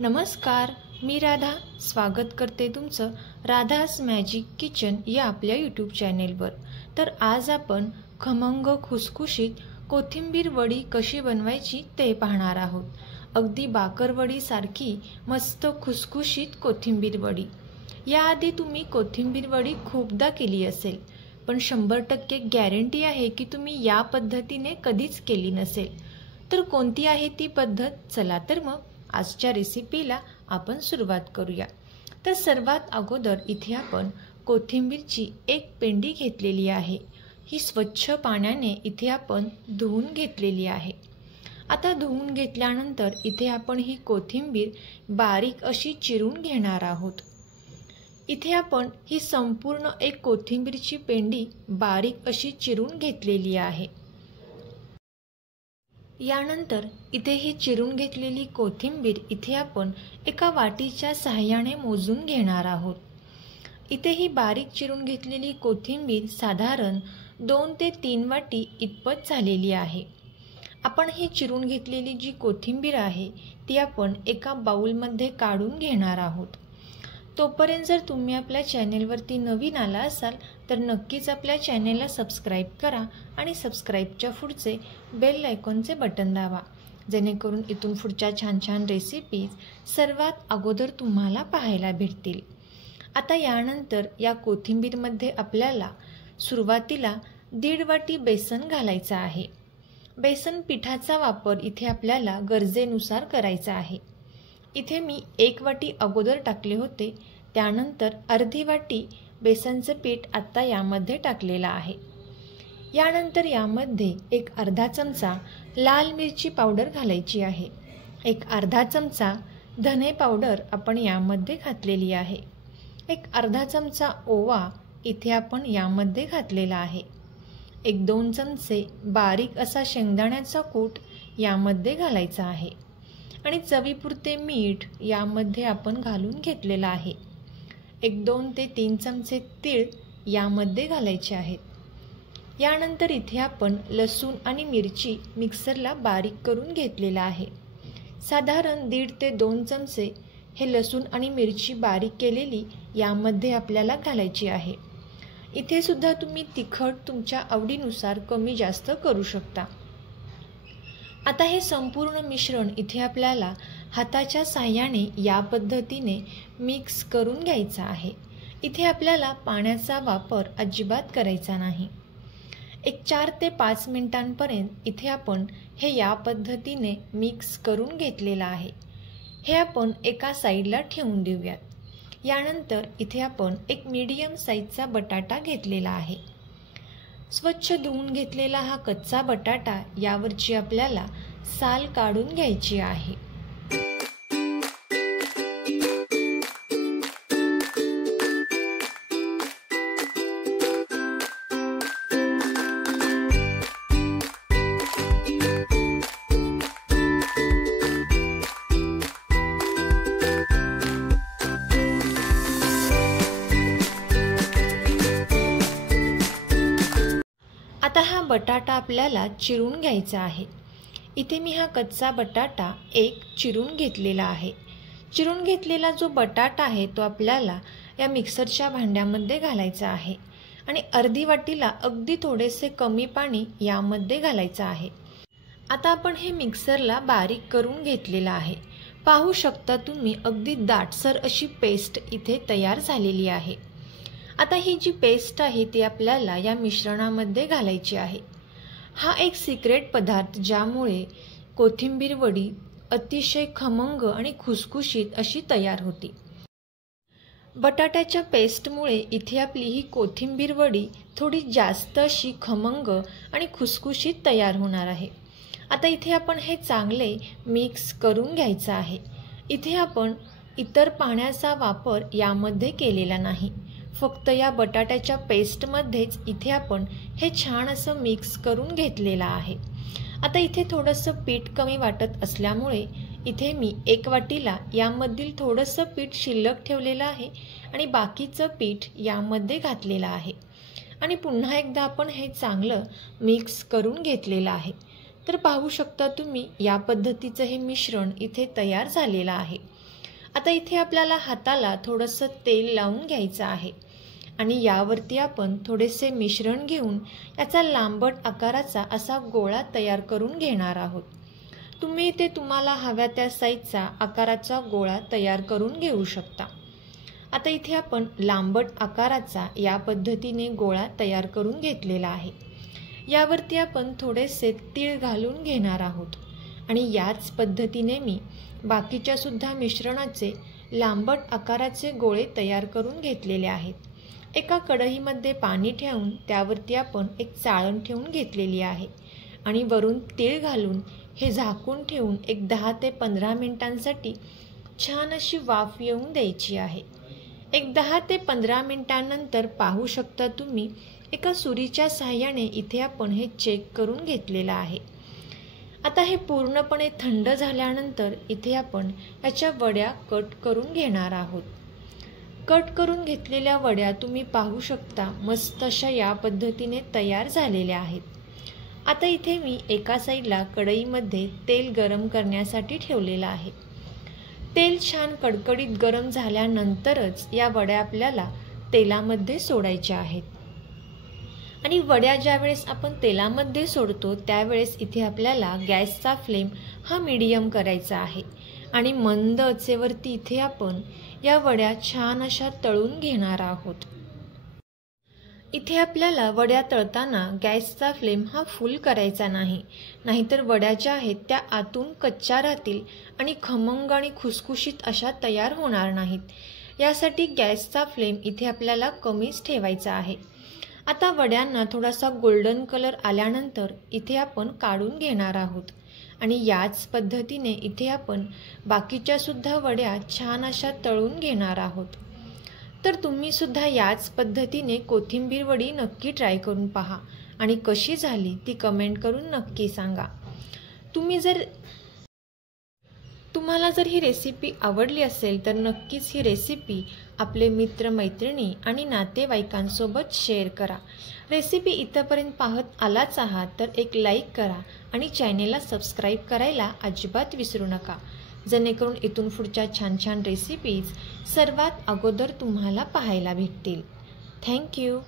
नमस्कार, मी राधा स्वागत करते तुमचं राधास मॅजिक किचन या आपल्या यूट्यूब चॅनेलवर। तर आज आपण खमंग खुसखुशीत कोथिंबीर वडी कशी बनवायची ते पाहणार आहोत। अगदी बाकरवडी सारखी मस्त खुसखुशीत कोथिंबीर वडी। याआधी तुम्ही कोथिंबीर वडी खूपदा केली असेल, पण 100% गॅरंटी आहे की तुम्ही या पद्धतीने कधीच केली नसेल। तर कोणती आहे ती पद्धत? चला तर मग आजच्या रेसिपीला आपण सुरुवात करूया। तर सर्वात अगोदर इथे आपण कोथिंबीरची एक पेंडी घेतलेली आहे। ही स्वच्छ पाण्याने इथे आपण धुवून घेतलेली आहे। आता धुवून घेतल्यानंतर इथे आपण ही कोथिंबीर बारीक अशी चिरून घेणार आहोत। इथे आपण ही संपूर्ण एक कोथिंबीरची पेंडी बारीक अशी चिरून घेतलेली आहे। यानंतर इथे ही चिरून घेतलेली कोथिंबीर इथे आपण एका वाटीच्या सहाय्याने मोजून घेणार आहोत। इथे ही बारीक चिरून घेतलेली कोथिंबीर साधारण 2 ते 3 वाटी इतपत झालेली आहे। आपण ही चिरून घेतलेली जी कोथिंबीर आहे ती आपण एका बाउलमध्ये काढून घेणार आहोत। तोपर्यंत जर तुम्ही आपल्या चॅनेलवरती नवीन आला असाल तर नक्कीच आपल्या चॅनेलला सबस्क्राईब करा आणि सबस्क्राईबच्या पुढचे बेल आयकॉनचे बटन दाबा, जेणेकरून इथून पुढच्या छान छान रेसिपीज सर्वात अगोदर तुम्हाला पाहायला भेटतील। आता यानंतर या कोथिंबीरमध्ये आपल्याला सुरुवातीला 1.5 वाटी बेसन घालायचं आहे। बेसन पिठाचा वापर इथे आपल्याला गरजेनुसार करायचा आहे। इथे मी 1 वाटी अगोदर टाकले होते, त्यानंतर अर्धी वाटी बेसनचं पीठ आता यामध्ये टाकलेलं आहे। यानंतर यामध्ये एक अर्धा चमचा लाल मिरची पावडर घालायची आहे। एक अर्धा चमचा धने पावडर आपण यामध्ये घातलेली आहे। एक अर्धा चमचा ओवा इथे आपण यामध्ये घातलेला आहे। 1-2 चमचे बारीक असा शेंगदाण्याचा कूट यामध्ये घालायचा आहे आणि चवीपुरते मीठ यामध्ये आपण घालून घेतलेलं आहे। 1-2 ते 3 चमचे तीळ यामध्ये घालायचे आहेत। यानंतर इथे आपण लसूण आणि मिरची मिक्सरला बारीक करून घेतलेला आहे। साधारण 1.5 ते 2 चमचे हे लसूण आणि मिरची बारीक केलेली यामध्ये आपल्याला घालायची आहे। इथे सुद्धा तुम्ही तिखट तुमच्या आवडीनुसार कमी जास्त करू शकता। आता हे संपूर्ण मिश्रण इथे आपल्याला हाताच्या साहाय्याने या पद्धतीने मिक्स करून घ्यायचं आहे। इथे आपल्याला पाण्याचा वापर अजिबात करायचा नाही। एक 4 ते 5 मिनिटांपर्यंत इथे आपण हे या पद्धतीने मिक्स करून घेतलेलं आहे। हे आपण एका साईडला ठेवून देऊयात। यानंतर इथे आपण एक मीडियम साईजचा बटाटा घेतलेला आहे। स्वच्छ धुवून घेतलेला हा कच्चा बटाटा यावरची आपल्याला साल काढून घ्यायची आहे। आता हा बटाटा आपल्याला चिरून घ्यायचा आहे। इथे मी हा कच्चा बटाटा एक चिरून घेतलेला आहे। चिरून घेतलेला जो बटाटा आहे तो आपल्याला या मिक्सरच्या भांड्यामध्ये घालायचा आहे आणि अर्धी वाटीला अगदी थोडेसे कमी पाणी यामध्ये घालायचं आहे। आता आपण हे मिक्सरला बारीक करून घेतलेलं आहे। पाहू शकता तुम्ही अगदी दाटसर अशी पेस्ट इथे तयार झालेली आहे। आता ही जी पेस्ट आहे ती आपल्याला या मिश्रणामध्ये घालायची आहे। हा एक सिक्रेट पदार्थ ज्यामुळे कोथिंबीर वडी अतिशय खमंग आणि खुसखुशीत अशी तयार होती। बटाट्याच्या पेस्टमुळे इथे आपली ही कोथिंबीर वडी थोडी जास्त अशी खमंग आणि खुसखुशीत तयार होणार आहे। आता इथे आपण हे चांगले मिक्स करून घ्यायचं आहे। इथे आपण इतर पाण्याचा वापर यामध्ये केलेला नाही, फक्त या बटाट्याच्या पेस्टमध्येच इथे आपण हे छान असं मिक्स करून घेतलेलं आहे। आता इथे थोडंसं पीठ कमी वाटत असल्यामुळे इथे मी 1 वाटीला यामधील थोडंसं पीठ शिल्लक ठेवलेलं आहे आणि बाकीचं पीठ यामध्ये घातलेलं आहे आणि पुन्हा एकदा आपण हे चांगलं मिक्स करून घेतलेलं आहे। तर पाहू शकता तुम्ही या पद्धतीचं हे मिश्रण इथे तयार झालेलं आहे। आता इथे आपल्याला हाताला थोडंसं तेल लावून घ्यायचं आहे आणि यावरती आपण थोडेसे मिश्रण घेऊन याचा लांबट आकाराचा असा गोळा तयार करून घेणार आहोत। तुम्ही इथे तुम्हाला हव्या त्या साईजचा आकाराचा गोळा तयार करून घेऊ शकता। आता इथे आपण लांबट आकाराचा या पद्धतीने गोळा तयार करून घेतलेला आहे। यावरती आपण थोडेसे तीळ घालून घेणार आहोत आणि याच पद्धतीने मी बाकीच्या सुद्धा मिश्रणाचे लांबट आकाराचे गोळे तयार करून घेतलेले आहेत। एका कढईमध्ये पाणी ठेवून त्यावरती आपण एक चाळण ठेवून घेतलेली आहे आणि वरून तीळ घालून हे झाकून ठेवून एक 10 ते 15 मिनिटांसाठी छान अशी वाफ येऊन द्यायची आहे। एक 10 ते 15 मिनिटांनंतर पाहू शकता तुम्ही एका सुरीच्या साहाय्याने इथे आपण हे चेक करून घेतलेलं आहे। आता हे पूर्णपणे थंड झाल्यानंतर इथे आपण याच्या वड्या कट करून घेणार आहोत। कट करून घेतलेल्या वड्या तुम्ही पाहू शकता मस्त अशा या पद्धतीने तयार झालेल्या आहेत। आता इथे मी एका साईडला कढईमध्ये तेल गरम करण्यासाठी ठेवलेलं आहे। तेल छान कडकडीत गरम झाल्यानंतरच या वड्या आपल्याला तेलामध्ये सोडायच्या आहेत आणि वड्या ज्यावेळेस आपण तेलामध्ये सोडतो त्यावेळेस इथे आपल्याला गॅसचा फ्लेम हा मीडियम करायचा आहे आणि मंद आचेवरती इथे आपण या वड्या छान अशा तळून घेणार आहोत। इथे आपल्याला वड्या तळताना गॅसचा फ्लेम हा फुल करायचा नाही, नाहीतर वड्या ज्या आहेत त्या आतून कच्च्या राहतील आणि खमंग आणि खुसखुशीत अशा तयार होणार नाहीत। यासाठी गॅसचा फ्लेम इथे आपल्याला कमीच ठेवायचा आहे। आता वड्यांना थोडासा गोल्डन कलर आल्यानंतर इथे आपण काढून घेणार आहोत आणि याच पद्धतीने इथे आपण बाकीच्या सुद्धा वड्या छान अशा तळून घेणार आहोत। तर तुम्ही सुद्धा याच पद्धतीने कोथिंबीर वडी नक्की ट्राय करून पहा आणि कशी झाली ती कमेंट करून नक्की सांगा। तुम्हाला जर ही रेसिपी आवडली असेल तर नक्कीच ही रेसिपी आपले मित्र मैत्रिणी आणि नातेवाईकांसोबत शेअर करा। रेसिपी इथपर्यंत पाहत आलाच आहात तर एक लाईक करा आणि चॅनेलला सबस्क्राईब करायला अजिबात विसरू नका, जेणेकरून इथून पुढच्या छान छान रेसिपीज सर्वात अगोदर तुम्हाला पाहायला भेटतील। थँक्यू।